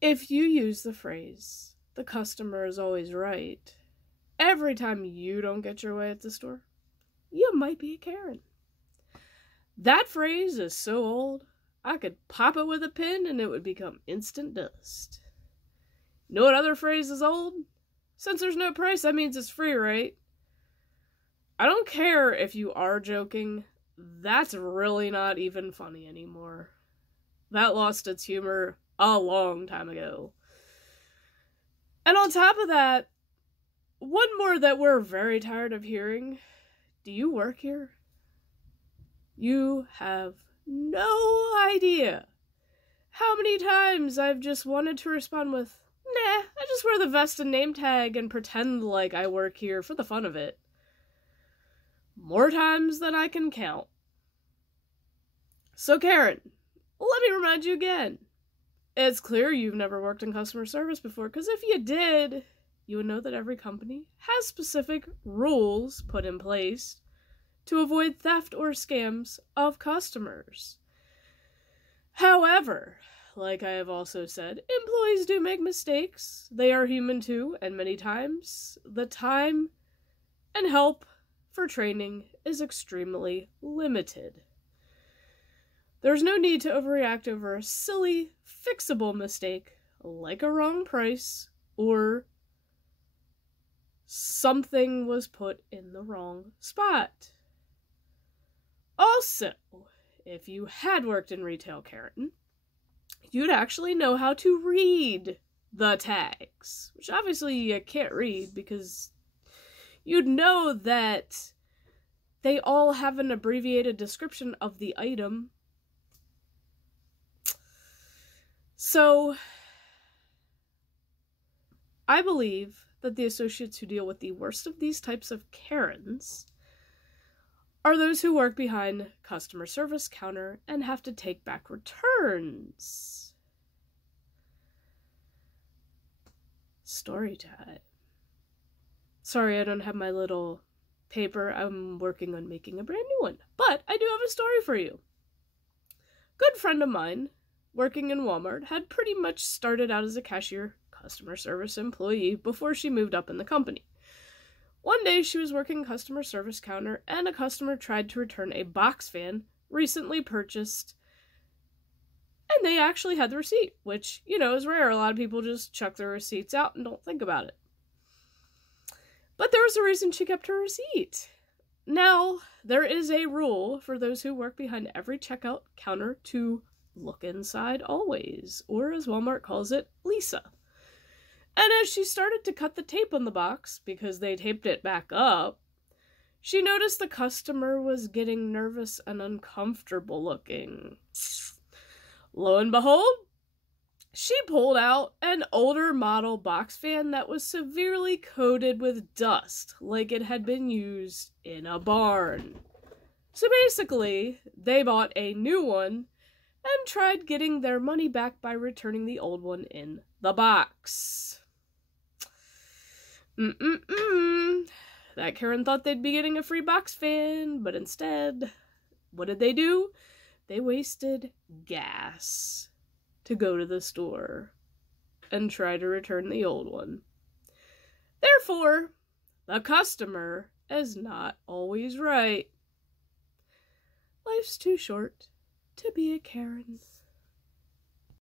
If you use the phrase, "the customer is always right," every time you don't get your way at the store, you might be a Karen. That phrase is so old, I could pop it with a pin and it would become instant dust. You know what other phrase is old? Since there's no price, that means it's free, right? I don't care if you are joking. That's really not even funny anymore. That lost its humor a long time ago. And on top of that, one more that we're very tired of hearing. Do you work here? You have no idea how many times I've just wanted to respond with, "Nah, I just wear the vest and name tag and pretend like I work here for the fun of it." More times than I can count. So Karen, let me remind you again. It's clear you've never worked in customer service before, because if you did, you would know that every company has specific rules put in place to avoid theft or scams of customers. However, like I have also said, employees do make mistakes. They are human too, and many times the time and help for training is extremely limited. There's no need to overreact over a silly, fixable mistake like a wrong price or something was put in the wrong spot. Also, if you had worked in retail, Karen, you'd actually know how to read the tags, which obviously you can't read because you'd know that they all have an abbreviated description of the item. So, I believe that the associates who deal with the worst of these types of Karens are those who work behind customer service counter and have to take back returns. Story time. Sorry, I don't have my little paper. I'm working on making a brand new one. But I do have a story for you. Good friend of mine, working in Walmart, had pretty much started out as a cashier customer service employee before she moved up in the company. One day she was working customer service counter and a customer tried to return a box fan recently purchased, and they actually had the receipt, which, is rare. A lot of people just chuck their receipts out and don't think about it. But there was a reason she kept her receipt. Now, there is a rule for those who work behind every checkout counter to look inside always, or as Walmart calls it, Lisa. And as she started to cut the tape on the box, because they taped it back up, she noticed the customer was getting nervous and uncomfortable looking. Lo and behold, she pulled out an older model box fan that was severely coated with dust, like it had been used in a barn. So basically, they bought a new one and tried getting their money back by returning the old one in the box. That Karen thought they'd be getting a free box fan, but instead, what did they do? They wasted gas to go to the store and try to return the old one. Therefore, the customer is not always right. Life's too short to be a Karen.